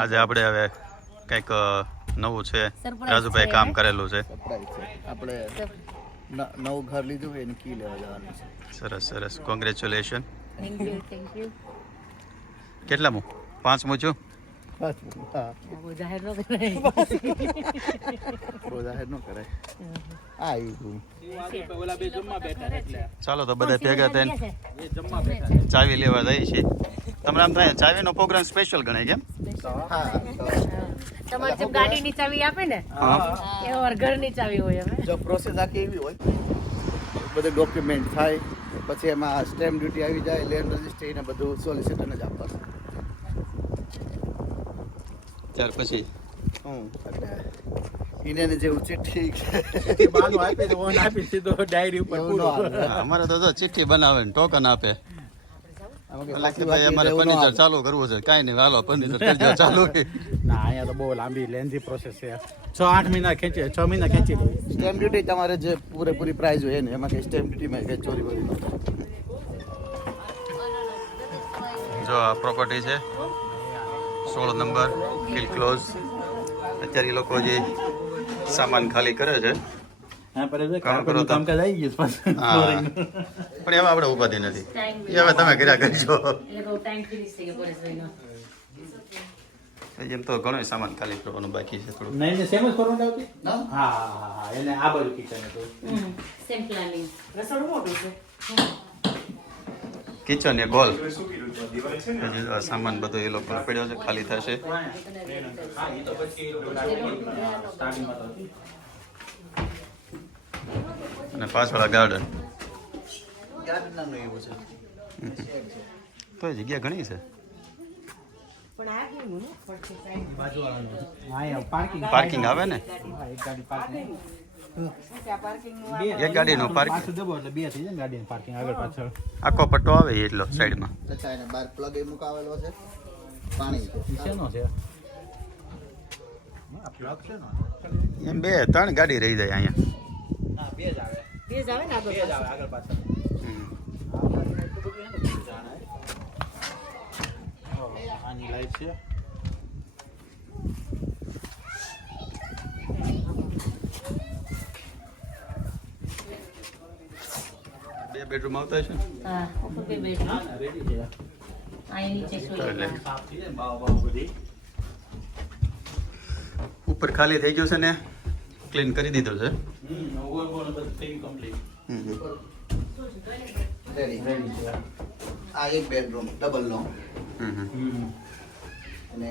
આજે આપણે હવે કંઈક નવું છે રાજુભાઈ કામ કરેલું છે. આપણે નવું ઘર લીધું એને કી લેવા જવાનું છે. સરસ સરસ, કોંગ્રેચ્યુલેશન. Thank you. કેટલામું? 5મું છું. જાહેર ન કરાય. ચાલો તો બધા ભેગા થઈને ચાવી લેવા જઈએ છીએ. તમને આમ થાય ચાવીનો પ્રોગ્રામ સ્પેશિયલ ગણાય કેમ? તમારે જેમ ગાડીની ચાવી આપે ને એવા ઘરની ચાવી હોય. હવે જો પ્રોસેસ આખી એવી હોય, બધું ડોક્યુમેન્ટ થાય, પછી એમાં સ્ટેમ્પ ડ્યુટી આવી જાય, લેન્ડ રજિસ્ટ્રી ને બધું સોલિસિટરને જ આપવાનું. ત્યાર પછી એને જેવું ચિઠ્ઠી અમારે તો ચિઠ્ઠી બનાવે ને ટોકન આપે. ભાઈ અમારે ફર્નિચર ચાલુ કરવું છે, કાંઈ નહીં, હાલો ફર્નિચર કરજો ચાલુ. ના, અહીંયા તો બહુ લાંબી લેન્ધી પ્રોસેસ છે. 6 મહિના ખેંચી લે. સ્ટેમ્પ ડ્યુટી તમારે જે પૂરેપૂરી પ્રાઇસ હોય ને એમાં કઈ સ્ટેમ્પ ડ્યુટીમાં કઈ ચોરી વળી ન થાય. જો આ પ્રોપર્ટી છે 16 નંબર કિલ ક્લોઝ. અત્યારે એ લોકો જે સામાન ખાલી કરે છે. કામકાજ આવી ગયું પાછું. પણ એમાં આપણે ઉપાધિ નથી, એ હવે તમે કર્યા કરજો. એમ તો ઘણો સામાન ખાલી કરવાનું બાકી છે થોડું. નહીં સેમ જ કરવાનું આવતી. હા, એને આ બાજુ કિચન હતું. Same planning. રસોડું મોટું છે. કિચન એ ગોલ સામાન બધો એ લોકો પડ્યો છે, ખાલી થશે. અને પાછળ ગાર્ડન. તો જગ્યા ઘણી છે. પાર્કિંગ આવે ને, એક ગાડીનું પાર્કિંગ, આખો પટ્ટો આવે એટલો સાઈડમાં. બહાર પ્લગ એ મુકાવેલો છે. પાણી એમ 2-3 ગાડી રહી જાય અહીંયા. બે બેડરૂમ આવતા છે. હા, ઉપર 2 બેડરૂમ. અહીં નીચે એટલે ઉપર ખાલી થઈ ગયું છે ને, ક્લીન કરી દીધું છે. આ એક બેડરૂમ ડબલ નો અને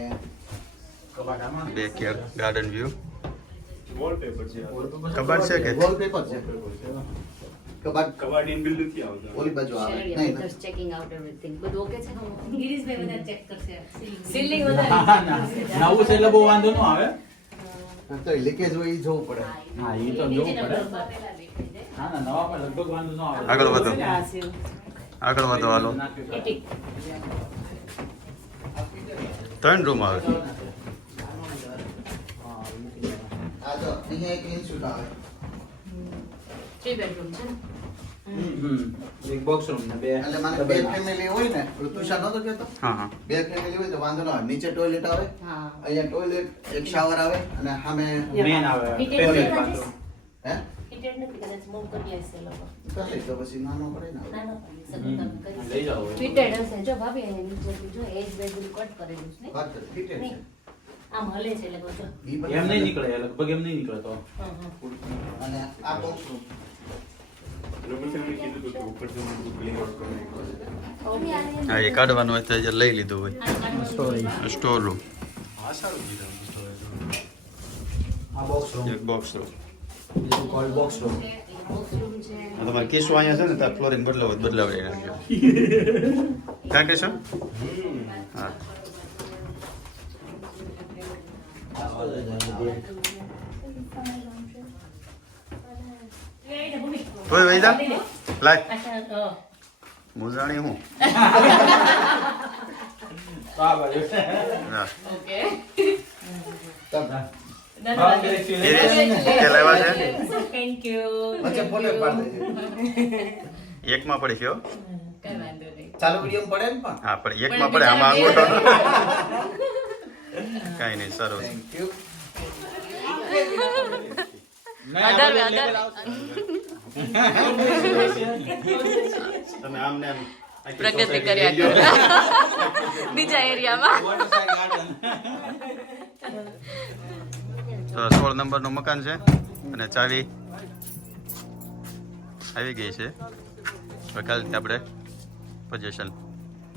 બેકયાર્ડ ગાર્ડન વ્યૂ. કબાટ છે કે વોલપેપર છે. કબાટ ઇનબિલ્ટ નથી આવતા. ઓલી બાજુ આવે શેર નહીં જસ્ટ ચેકિંગ આઉટ એવરીથિંગ. બધું ઓકે છે. ગિરીશભાઈ બધા ચેક કરશે. સીલિંગ વધારે નવું છે એટલે બહુ વાંધો ન આવે. તો લીકેજ હોય એ જોવું પડે. હા, એ તો જોવું પડે. હા, નવા પર લગભગ વાંધો ન આવે. આગળ વધો, આગળ વધો, હાલો. 3 રૂમ આવે. આ જો અહીંયા એક ઇન્સ્યુટ આવે. 3 બેડરૂમ છે. એક બોક્સ રૂમ ને 2 એટલે મને 2 ફેમિલી હોય ને, તુષાર નતો કહેતો, હા હા 2 ફેમિલી હોય તો વાંધો ન આવે. નીચે ટોયલેટ આવે, હા. અહીંયા ટોયલેટ, એક શાવર આવે અને સામે મેન આવે. Heated toilet નથી bathroom. હે હિટેડ નથી, કદાચ મૂવ કરી હશે લોકો. ચાલે તો પછી નાનો પડે ને. ના ના સગું કરી લઈ જાઓ. ફિટેડ હશે. જો ભાભી અહીંયા નીચે જો એજ બેડરૂમ કટ કરેલું છે ને. વાત તો ફિટ છે. નહીં. આમ હલે છે એટલે બધું. ઈ બધું એમ નહીં નીકળે, લગભગ એમ નહીં નીકળે તો. હા હા. અને આ બોક્સ રૂમ હા, એ કાઢવાનું હોય તો જે લઈ લીધું હોય. સ્ટોર રૂમ, આ બોક્સ રૂમ. એક બોક્સ રૂમ. બીજું કોલ બોક્સ રૂમ. વોશરૂમ છે. તમારે કિસ્સો અહીંયા છે ને, ત્યાં ફ્લોરિંગ બદલાવી નાખ્યો. ક્યાં કહેશો? હા, કોઈ વૈદા લાય પાછા મુજાણી હું. આ બાજુ. હા, ઓકે. એ લેવા છે. Thank you. વચ્ચે ફોટો પાડી દેજો. એકમાં પડી છે હો. કઈ વાંધો નહીં. ચાલુ વિડીયો પડે ને પણ હા, પણ એકમાં પડે, આમાં અંગૂઠો. કાંઈ નહીં, સરસ. Thank you. તમે આમને આમ આખી પ્રગતિ society કર્યા લઈ લો. બીજા એરિયામાં. તો 16 નંબરનું મકાન છે અને ચાવી આવી ગઈ છે. હવે કાલથી આપણે પોઝિશન,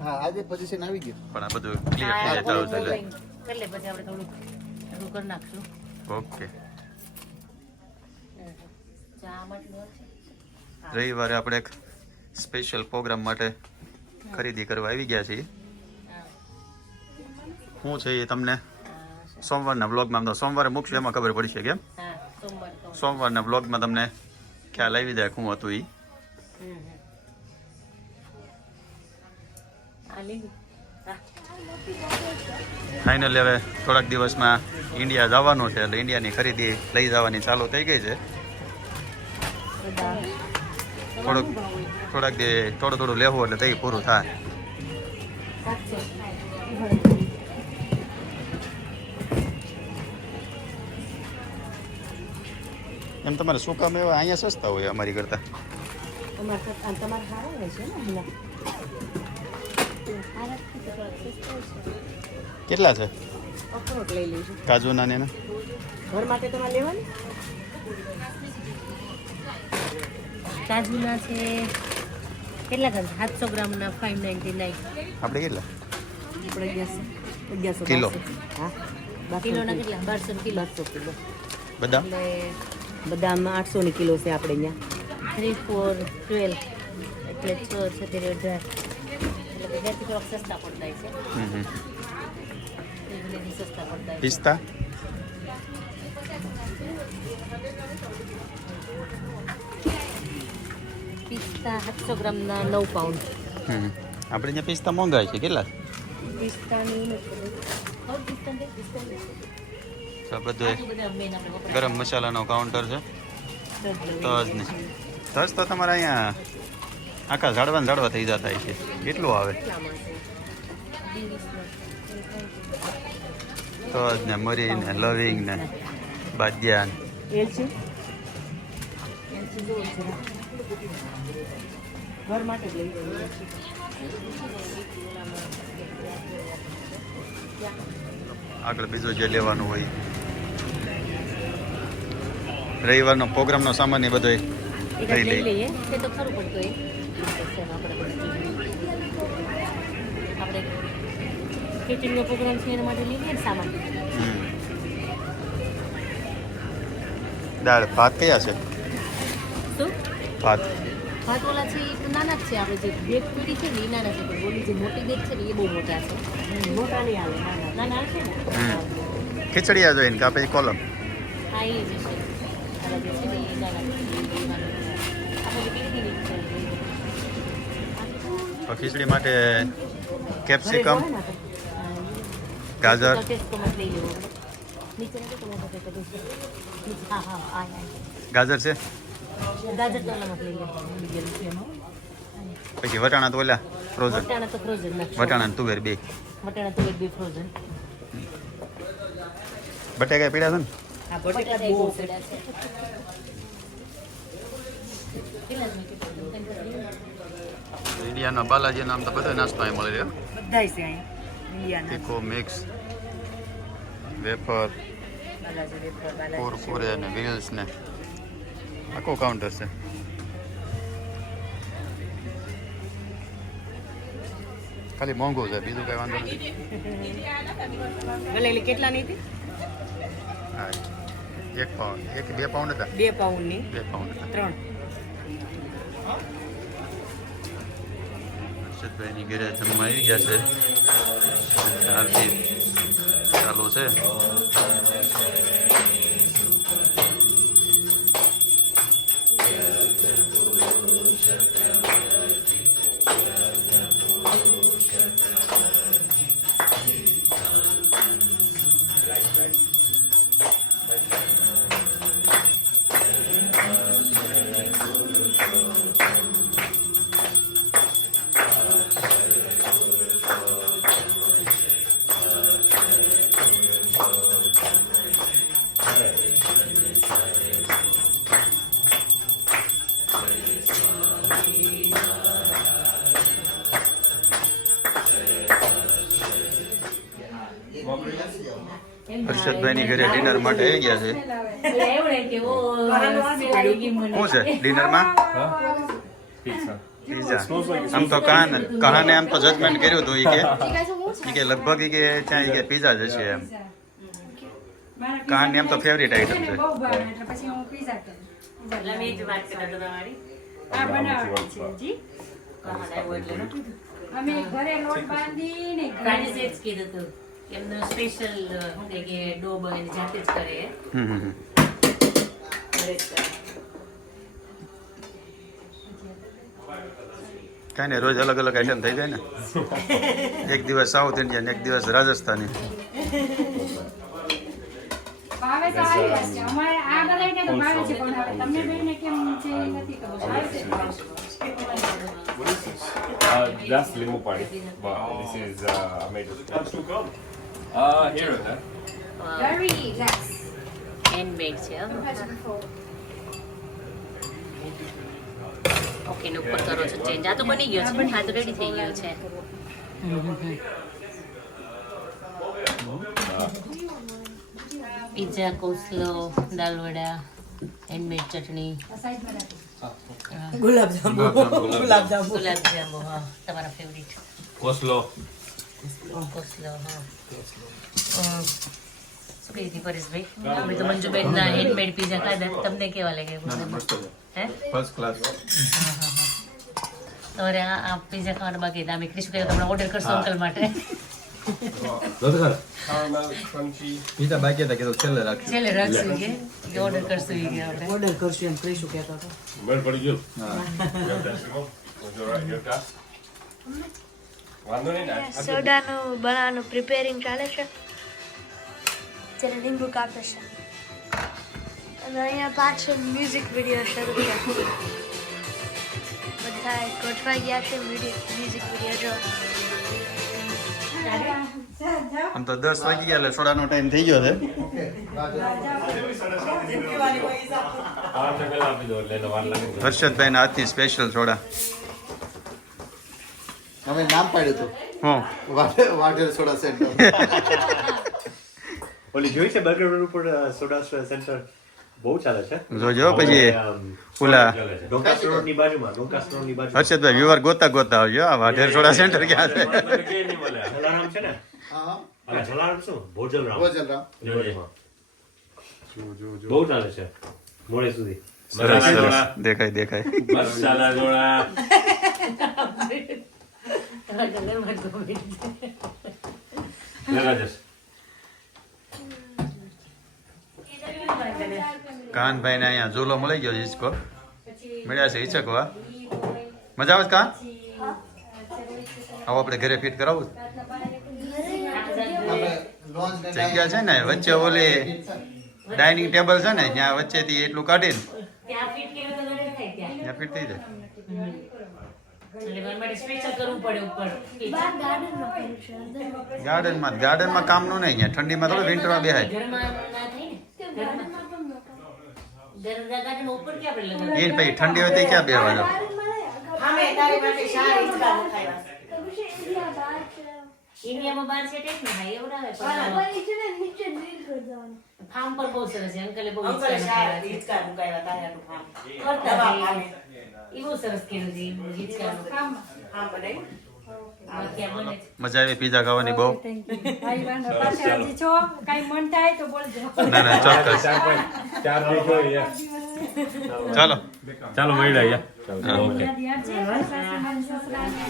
હા, આજે પોઝિશન આવી ગયું. પણ આ બધું ક્લિયર થઈ જતા હોય એટલે કરી લે પછી આપણે થોડું કરી નાખશું. ઓકે. ચા માટલું છે. રવિવારે આપણે એક સ્પેશિયલ પ્રોગ્રામ માટે ખરીદી કરવા આવી ગયા છીએ. શું છે એ તમને સોમવારના બ્લોગમાં, તો સોમવારે મૂકશું એમાં ખબર પડશે કેમ. હા, સોમવાર તો. સોમવારના બ્લોગમાં તમને ખ્યાલ આવી જાય શું હતું એ. આ લીધું. હા. ફાઇનલી હવે થોડાક દિવસમાં ઇન્ડિયા જવાનું છે એટલે ઇન્ડિયાની ખરીદી લઈ જવાની ચાલુ થઈ ગઈ છે. થોડું લેવું એટલે તઈ પૂરું થાય. એમ તમારે સૂકા મેવા અહીંયા સસ્તા હોય અમારી કરતા. તમારે સારા હોય છે ને હમણાં. કેટલા છે અખરોટ લઈ લઈશું. કાજુના ને એના? ઘર માટે તમારે લેવાની? કાજુના છે કેટલા ગ્રામ? 700 ગ્રામના 599. આપણે કેટલા આપણે 1100 કિલો? હા, કિલોના કેટલા? 1200 કિલો. 1200 કિલો. બધા એટલે બદામ 800 ની કિલો છે આપણે અહીંયા. 3 4 12 એટલે 6 છે 18. એટલે બધાથી થોડાક સસ્તા પડતા છે. સસ્તા પડતા છે. પિસ્તા પિસ્તા 700 ગ્રામના 9 પાઉન્ડ. આપણે અહીંયા પિસ્તા મોંઘા છે. કેટલા? પિસ્તાની તો બધું ગરમ મસાલાનો કાઉન્ટર છે. તજ ને તજ તો તમારે અહીંયા આખા ઝાડવા થઈ જતા છે. કેટલું આવે? તજ ને મરી ને લવિંગ ને બાદિયા ને. ઘર માટે જ લઈ આગળ બીજું જે લેવાનું હોય. રવિવારનો પ્રોગ્રામનો સામાન એ બધો લઈ લઈએ. તે તો ખરું પડતું આપણે કેટરિંગનો પ્રોગ્રામ છે એના માટે લઈ લઈએ ને સામાન. દાળ ભાત કયા છે? શું ભાત ભાત ઓલા છે એ નાના જ છે. આપણે જે બેગ પીડી છે ને એ નાના છે, પણ ઓલી જે મોટી બેગ છે ને એ બહુ મોટા છે. મોટા નહીં આવે, નાના આવશે ને. ખીચડિયા જોઈને કે આપણે કોલમ? હા, એ જ છે. આલા જે છે ને એ નાના છે. આપણે કેટરિંગ છે. તો ખીચડી માટે કેપ્સિકમ, ગાજર, ગાજર છે. પછી વટાણા તો ઓલા ફ્રોઝન. વટાણા ને તુવેર બે. ફ્રોઝન. બટેકા પીડા છે ને? ઇન્ડિયાનો બાલાજી નામ તો બધો નાસ્તો અહીં મળી રહ્યો. બધા છે અહીંયા. તીખો મિક્સ વેફર, કુરકુરે ને વ્હીલ્સ ને આખું કાઉન્ટર છે. ખાલી મોંઘું છે, બીજું કઈ વાંધો નથી. કેટલાની હતી? હા, 1 પાઉન્ડ, 2 પાઉન્ડ હતા. 2 પાઉન્ડની. 2 પાઉન્ડ હતા. 3. હર્ષદભાઈની ઘરે જમવા આવી ગયા છે. આરતી ચાલુ છે. હર્ષદભાઈની ઘરે ડિનર માટે આવી ગયા છે. એટલે એવું ને કે ઓ સાડી ગઈ મને. શું છે ડિનરમાં? Pizza. પીઝા. આમ તો કહાને આમ તો જજમેન્ટ કર્યું હતું ઈ કે લગભગ ઈ કે ત્યાં ઈ કે પીઝા જ હશે એમ. કહાની આમ તો ફેવરિટ આઈટમ છે. એટલે મેં જ વાત કરતા હતા તમારી. આ બનાવવાનું છે જી. કહાને આવ્યો એટલે નતું કીધું. અમે ઘરે લોટ બાંધીને ફ્રાઈડ રાઈસ કીધું હતું. એમનો સ્પેશિયલ શું કે ડો બને જાતે જ કરે એ. હમ. ઘરે જ કરે. કાંઈ નહીં, રોજ અલગ અલગ આઈટમ થઈ જાય ને. એક દિવસ સાઉથ ઇન્ડિયન, એક દિવસ રાજસ્થાની. ભાવે તો આવી જશે. અમારે આ બધાને તો ભાવે છે પણ હવે તમને બેને કેમ છે એ નથી ખબર. ભાવે છે. That's limo party, but this is made of scratch. Here and there. Very nice. Handmade છે હો. ઓકે ને ઉપર કરો છો ચેન્જ. આ તો બની ગયો છે, આ તો રેડી થઈ ગયો છે. પિઝા, કોસ્લો, દાલ વડા, હેન્ડમેડ ચટણી, ગુલાબજાંબુ, હા તમારા ફેવરિટ Coleslaw. કોસ્લો. હા શું કહી હતી પરેશભાઈ? અમે તો મંજુબેનના હેન્ડમેડ પિઝા ખાધા. તમને કેવા લાગ્યા? હે ફર્સ્ટ ક્લાસ. તમારે આ પિઝા ખાવાના બાકી હતા. અમે ક્રિશ કહ્યું તમને ઓર્ડર કરશો અંકલ માટે. Caramel, crunchy. પીઝા બાકી હતા કીધું છેલ્લે રાખી. છેલ્લે રાખશું કે ઓર્ડર કરશું કે આપણે. ઓર્ડર કરશું એમ કહીશું કહેતા હતા. Well, pretty good. You have that, Simon? Was you alright? You have that? વાંધો નહીં ને. સોડાનું બનાવવાનું પ્રિપેરિંગ ચાલે છે ત્યારે લીંબુ કાપે છે અને અહીંયા પાછળ મ્યુઝિક વિડીયો શરૂ છે બધા ગોઠવાઈ ગયા છે મ્યુઝિક વિડીયો જો આમ તો 10 વાગી ગયા એટલે સોડાનો ટાઈમ થઈ ગયો છે. આ તો પહેલા આપી દો એટલે એને વાર લાગે. હર્ષદભાઈના હાથની સ્પેશિયલ સોડા. અમે નામ પાડ્યું હતું હું વાઢેર સોડા સેન્ટર. ઓલી જોઈ છે બર્ગર રોડ ઉપર સોડા સેન્ટર બહુ ચાલે છે. જોજો પછી ઓલા ડોંકાસ રોડની બાજુમાં હર્ષદભાઈ વ્યુઅર ગોતા આવજો. આ વાઢેર સોડા સેન્ટર ક્યાં છે? તમને કે નહીં મળે. જલારામ છે ને હા અલા જલારામ શું ભોજલરામ ભોજલરામ. જોજે. બહુ ચાલે છે મોડે સુધી. સરસ સરસ દેખાય. મસાલા જોડા. લેવા જશે. કાનભાઈ ને અહીંયા ઝૂલો મળી ગયો છે. હિંચકો મળ્યા છે હિંચકવા. મજા આવે છે કાન? આવો આપણે ઘરે ફિટ કરાવું. જગ્યા છે ને વચ્ચે ઓલી ડાઇનિંગ ટેબલ છે ને ત્યાં વચ્ચેથી એટલું કાઢીને ત્યાં ફિટ કર્યું તો ઘરે થાય ત્યાં. ત્યાં ફિટ થઈ જાય. એટલે ઘર માટે સ્પેશિયલ કરવું પડે ઉપર. ગાર્ડનમાં કામનું નહીં. અહીંયા ઠંડીમાં થોડું વિન્ટરમાં બેહાય. ઘરમાં ના થાય ને. ગાર્ડન ઉપર ક્યાં આપણે લગાવ્યું? એ પછી ઠંડી હોય તો ક્યાં બેહવા જાવ? ઇન્ડિયામાં બાર છે ટેક ને ભાઈ એવું ના આવે પણ ફાર્મ પર બહુ સરસ છે. અંકલે બહુ હિંચકા મુકાયા હતા. એ બહુ સરસ કર્યું છે હિંચકાનું. બાકી આ બને છે. મજા આવી પીઝા ખાવાની બહુ. ભાઈ વાંધો પાછા હજી છો કાંઈ મન થાય તો બોલજો. ના ચોક્કસ. ચાર દિવસ હોય. ચાલો ચાલો મળ્યા. યાદ છે સાસુ મારી સસરાને